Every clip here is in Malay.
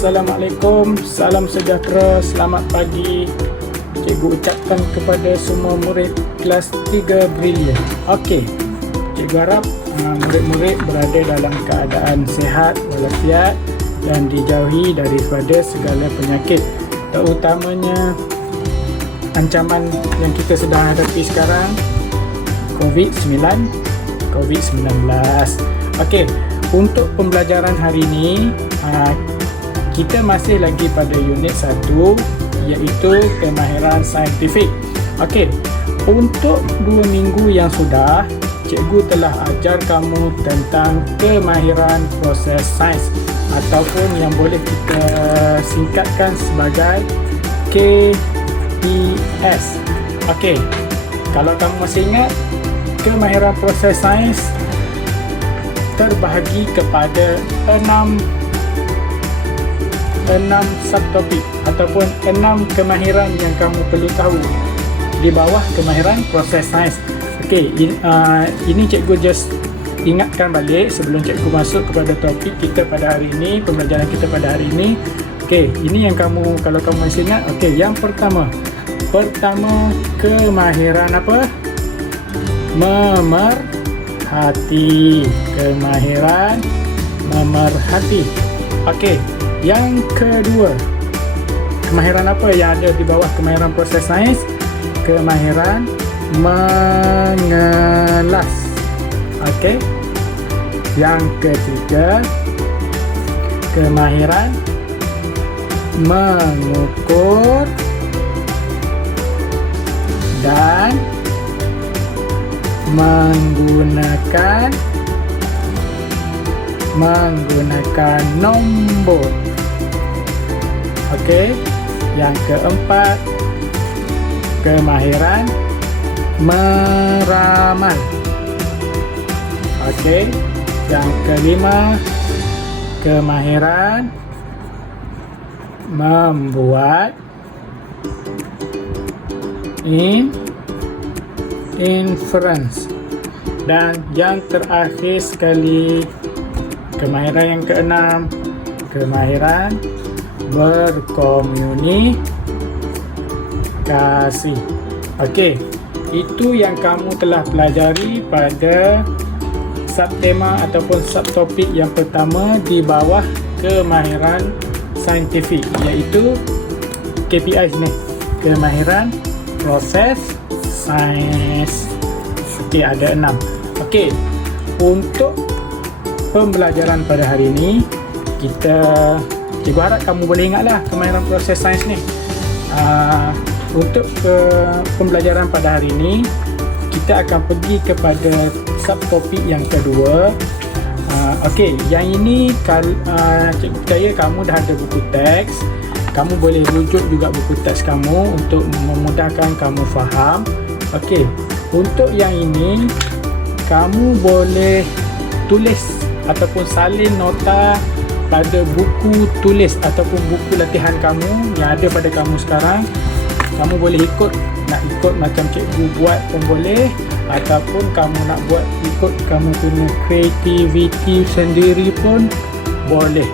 Assalamualaikum, salam sejahtera, selamat pagi. Cikgu ucapkan kepada semua murid kelas 3 Brilliant. Okey, cikgu harap murid-murid berada dalam keadaan sihat walafiat dan dijauhi daripada segala penyakit, terutamanya ancaman yang kita sedang hadapi sekarang, COVID-19. Okey, untuk pembelajaran hari ini kita masih lagi pada unit 1, iaitu kemahiran saintifik. Okey, untuk 2 minggu yang sudah, cikgu telah ajar kamu tentang kemahiran proses sains, ataupun yang boleh kita singkatkan sebagai KPS. Okey, kalau kamu masih ingat, kemahiran proses sains terbahagi kepada 6 subtopik ataupun 6 kemahiran yang kamu perlu tahu di bawah kemahiran proses sains. Okey, ini cikgu just ingatkan balik sebelum cikgu masuk kepada topik kita pada hari ini, pembelajaran kita pada hari ini. Okey, ini yang kamu, kalau kamu masih ingat. Okey, yang pertama kemahiran apa? Memerhati. Kemahiran memerhati. Okey, yang kedua, kemahiran apa yang ada di bawah kemahiran proses sains? Kemahiran mengelas. Okey. Yang ketiga, kemahiran mengukur dan menggunakan nombor. Okey, yang keempat, kemahiran meramal. Okey, yang kelima, kemahiran membuat inference. Dan yang terakhir sekali, kemahiran yang keenam, kemahiran berkomunikasi. Okey, itu yang kamu telah pelajari pada subtema ataupun subtopik yang pertama di bawah kemahiran saintifik, iaitu KPI ni, kemahiran proses sains. Okey, ada 6. Okey, untuk pembelajaran pada hari ini, cikgu harap kamu boleh ingatlah kemahiran proses sains ni. Untuk pembelajaran pada hari ini, kita akan pergi kepada subtopik yang kedua. Okey, yang ini cikgu percaya kamu dah ada buku teks. Kamu boleh rujuk juga buku teks kamu untuk memudahkan kamu faham. Okey, untuk yang ini, kamu boleh tulis ataupun salin nota pada buku tulis ataupun buku latihan kamu yang ada pada kamu sekarang. Kamu boleh nak ikut macam cikgu buat pun boleh, ataupun kamu nak buat ikut kamu punya kreativiti sendiri pun boleh.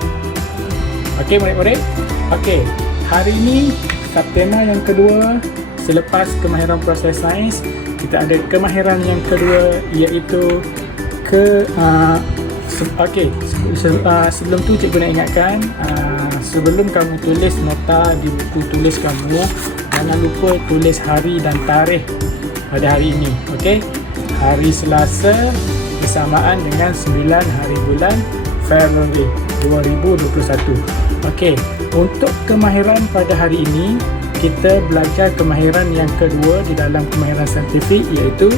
Okey murid-murid. Okey, hari ini subtema yang kedua, selepas kemahiran proses sains, kita ada kemahiran yang kedua, iaitu sebelum tu cikgu nak ingatkan, sebelum kamu tulis nota di buku tulis kamu, jangan lupa tulis hari dan tarikh pada hari ini. Okey, hari Selasa bersamaan dengan 9 hari bulan Februari 2021. Okey, untuk kemahiran pada hari ini, kita belajar kemahiran yang kedua di dalam kemahiran saintifik, iaitu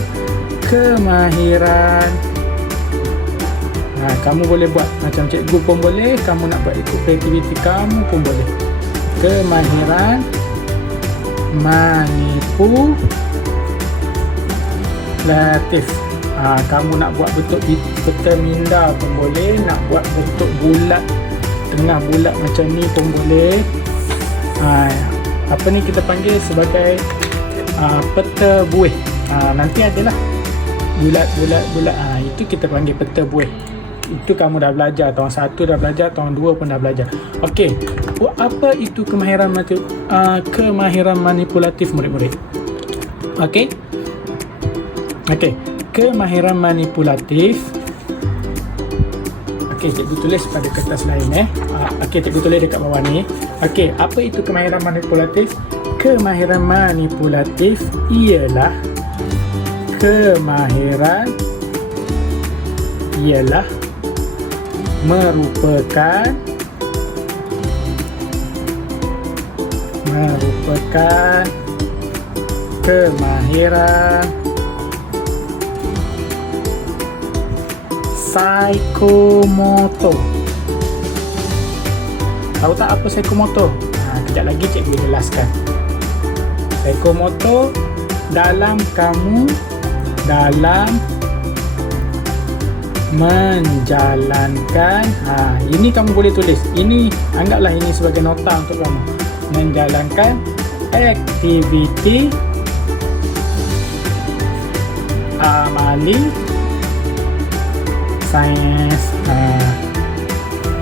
kemahiran. Kamu boleh buat macam cikgu pun boleh, kamu nak buat ikut kreativiti kamu pun boleh. Kemahiran manipulatif. Kamu nak buat bentuk peta minda pun boleh, nak buat bentuk bulat, tengah bulat macam ni pun boleh. Apa ni kita panggil sebagai peta buih. Nanti adalah bulat. Itu kita panggil peta buih. itu kamu dah belajar, tahun 1 dah belajar, tahun 2 pun dah belajar. Okey, apa itu kemahiran manipulatif murid-murid? Okey, kemahiran manipulatif. Okey, cikgu tulis pada kertas lain Okey, cikgu tulis dekat bawah ni. Okey, apa itu kemahiran manipulatif? Kemahiran manipulatif ialah merupakan kemahiran psikomotor. Tahu tak apa psikomotor? Kejap lagi cikgu jelaskan. Psikomotor dalam menjalankan, ini kamu boleh tulis. Ini anggaplah ini sebagai nota untuk kamu. Menjalankan aktiviti amali sains.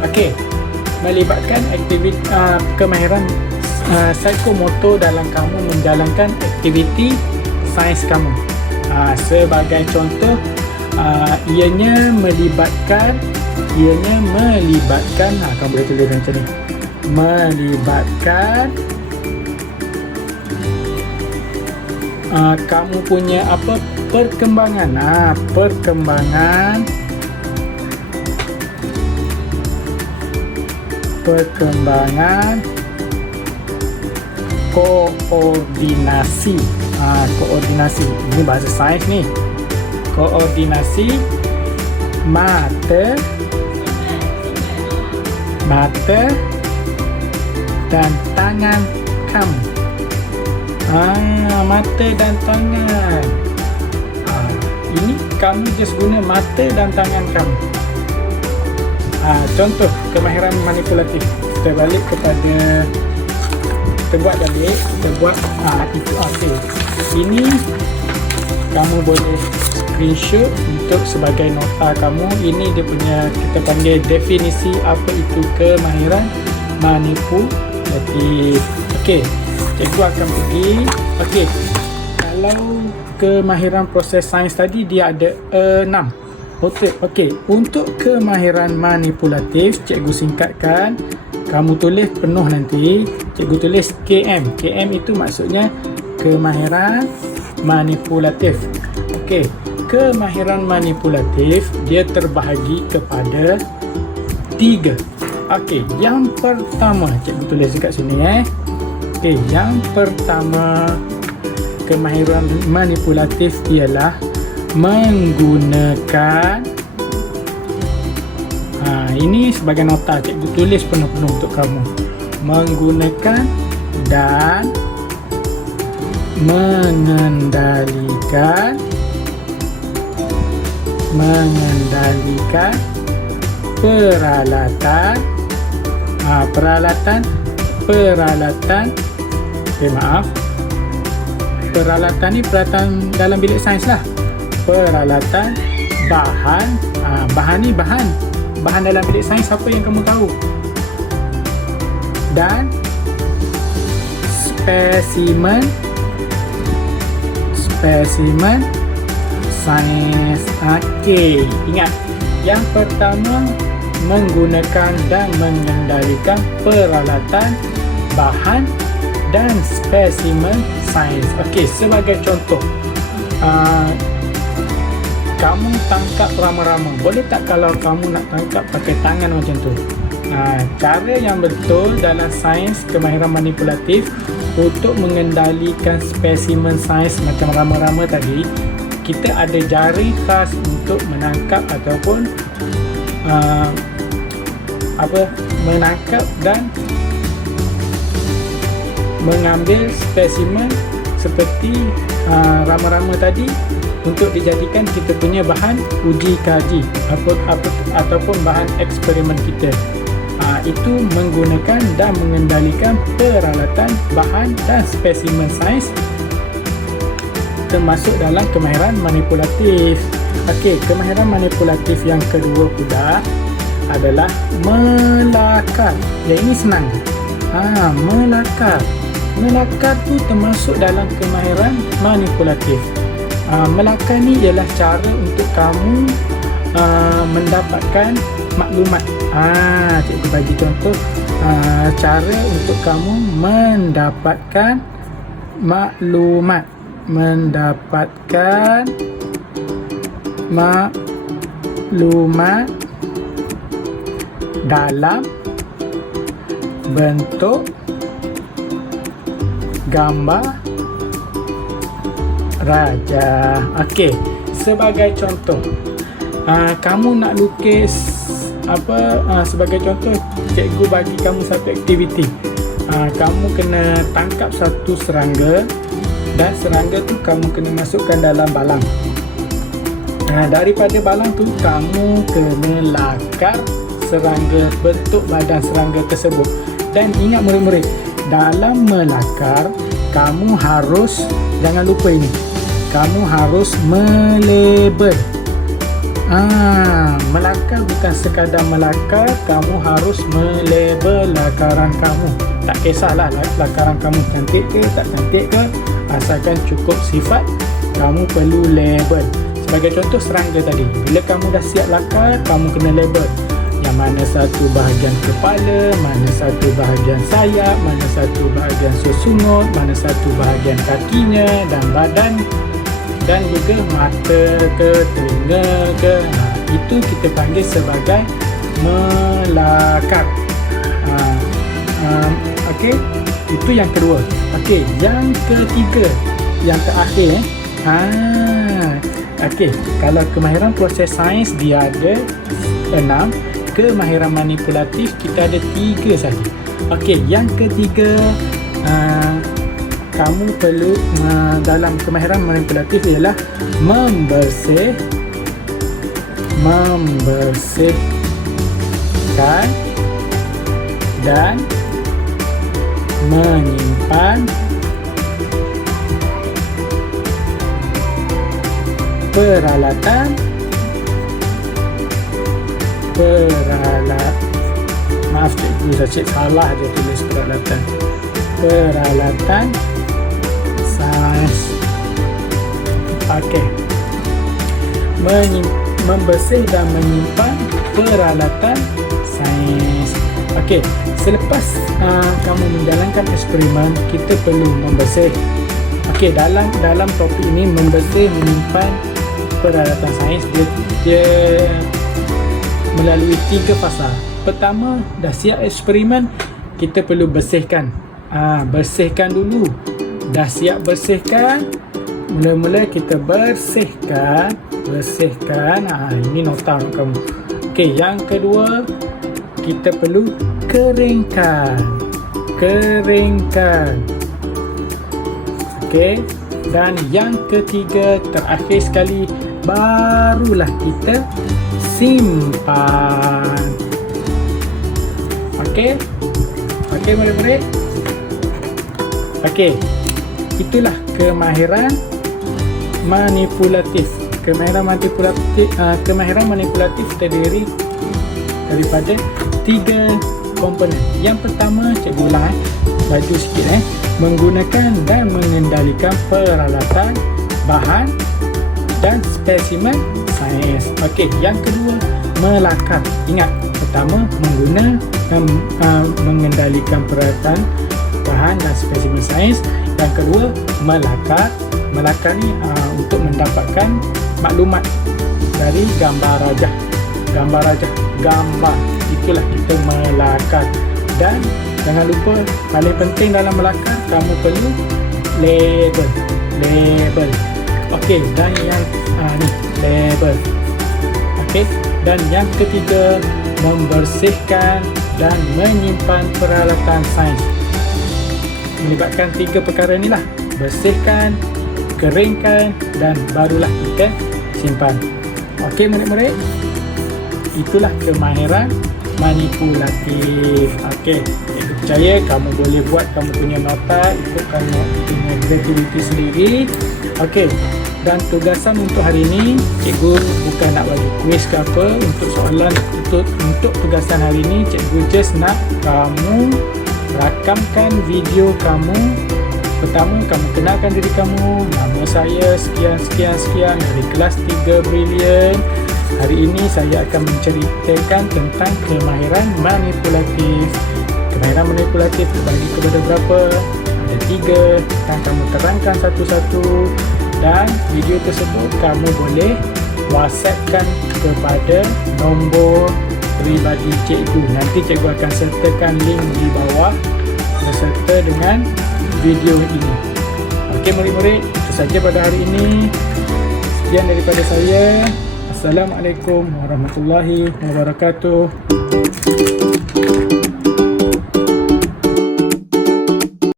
Okey, melibatkan aktiviti kemahiran psikomotor dalam kamu menjalankan aktiviti sains kamu. Sebagai contoh, ianya melibatkan, kamu boleh tulis macam ni, melibatkan kamu punya perkembangan koordinasi. Koordinasi ini bahasa sains ni. Koordinasi mata dan tangan kamu. Mata dan tangan. Ini kamu just guna mata dan tangan kamu. Contoh kemahiran manipulatif. Kita balik kepada, kita buat itu. Okey, ini kamu boleh screenshot untuk sebagai nota kamu. Ini dia punya, kita panggil definisi apa itu kemahiran manipulatif. Okey, cikgu akan pergi. Okey, kalau kemahiran proses sains tadi dia ada 6. Okey, untuk kemahiran manipulatif cikgu singkatkan. Kamu tulis penuh nanti. Cikgu tulis KM. KM itu maksudnya kemahiran manipulatif. Okey, kemahiran manipulatif dia terbahagi kepada 3. Okey, yang pertama cikgu tulis dekat sini Okey, yang pertama kemahiran manipulatif ialah menggunakan, ini sebagai nota cikgu tulis penuh-penuh untuk kamu. Menggunakan dan mengendalikan peralatan peralatan ni peralatan dalam bilik sains lah. Peralatan, bahan ni bahan dalam bilik sains apa yang kamu tahu, dan spesimen sains. Okey, ingat yang pertama menggunakan dan mengendalikan peralatan, bahan dan spesimen sains. Okey, sebagai contoh, kamu tangkap rama-rama. Boleh tak kalau kamu nak tangkap pakai tangan macam tu? Cara yang betul dalam sains kemahiran manipulatif untuk mengendalikan spesimen sains macam rama-rama tadi, kita ada jari khas untuk menangkap ataupun menangkap dan mengambil spesimen seperti rama-rama tadi untuk dijadikan kita punya bahan uji kaji ataupun bahan eksperimen kita. Itu menggunakan dan mengendalikan peralatan, bahan dan spesimen sains termasuk dalam kemahiran manipulatif. Okey, kemahiran manipulatif yang kedua pula adalah melakar. Yang ini senang. Melakar. Melakar tu termasuk dalam kemahiran manipulatif. Melakar ni ialah cara untuk kamu mendapatkan maklumat. Cikgu bagi contoh. Cara untuk kamu mendapatkan maklumat. Mendapatkan maklumat dalam bentuk gambar raja. Okey, sebagai contoh, kamu nak lukis apa? Sebagai contoh, cikgu bagi kamu satu aktiviti. Kamu kena tangkap satu serangga dan serangga tu kamu kena masukkan dalam balang. Daripada balang tu kamu kena lakar serangga, bentuk badan serangga tersebut. Dan ingat murid-murid, dalam melakar kamu harus, jangan lupa ini, kamu harus melabel. Melakar bukan sekadar melakar, kamu harus melabel lakaran kamu. Tak kisahlah lakaran kamu cantik ke tak cantik ke, asalkan cukup sifat, kamu perlu label. Sebagai contoh serangga tadi, bila kamu dah siap lakar, kamu kena label yang mana satu bahagian kepala, mana satu bahagian sayap, mana satu bahagian sesungut, mana satu bahagian kakinya dan badan, dan juga mata ke, telinga ke. Itu kita panggil sebagai melakar. Okey, itu yang kedua. Okey, yang ketiga, yang terakhir okey, kalau kemahiran proses sains dia ada 6, kemahiran manipulatif kita ada 3 saja. Okey, yang ketiga, kamu perlu dalam kemahiran manipulatif ialah membersihkan dan menyimpan peralatan. Maaf cikgu, saya salah je tulis peralatan sains. Okey, membersih dan menyimpan peralatan sains. Okey, selepas kamu menjalankan eksperimen, kita perlu membersih. Okey, dalam topik ini membersih, menyimpan peralatan sains, dia melalui 3 fasa. Pertama, dah siap eksperimen, kita perlu bersihkan. Bersihkan dulu. Dah siap bersihkan, mula-mula kita bersihkan. Ini nota untuk kamu. Okey, yang kedua, kita perlu keringkan. Okey, dan yang ketiga, terakhir sekali, barulah kita simpan. Okey murid-murid. Okey, itulah kemahiran manipulatif. Kemahiran manipulatif terdiri daripada 3 komponen. Yang pertama, cikgu ulang baju sikit menggunakan dan mengendalikan peralatan, bahan dan spesimen sains. Okey, yang kedua, melakar. Ingat, pertama mengendalikan peralatan, bahan dan spesimen sains. Yang kedua, melakar. Melakar ni untuk mendapatkan maklumat dari gambar rajah. Gambar. Itulah kita melakar. Dan jangan lupa, paling penting dalam melakar, kamu perlu label. Okey, dan yang ni label. Okey, dan yang ketiga, membersihkan dan menyimpan peralatan sains. Melibatkan 3 perkara inilah: bersihkan, keringkan, dan barulah kita simpan. Okey murid-murid, itulah kemahiran manipulatif. Okey, saya percaya kamu boleh buat kamu punya nota, ikutkan punya kreativiti sendiri. Okey, Dan tugasan untuk hari ini, cikgu bukan nak bagi kuis ke apa. Untuk soalan, untuk tugasan hari ini, cikgu just nak kamu rakamkan video kamu. Pertama, kamu kenalkan diri kamu. Nama saya sekian dari kelas 3 Brilliant. Hari ini saya akan menceritakan tentang kemahiran manipulatif. Kemahiran manipulatif terbagi kepada berapa? Ada 3. Dan kamu terangkan satu-satu. Dan video tersebut kamu boleh WhatsAppkan kepada nombor peribadi cikgu. Nanti cikgu akan sertakan link di bawah beserta dengan video ini. Okey murid-murid, itu saja pada hari ini. Sekian daripada saya. Assalamualaikum warahmatullahi wabarakatuh.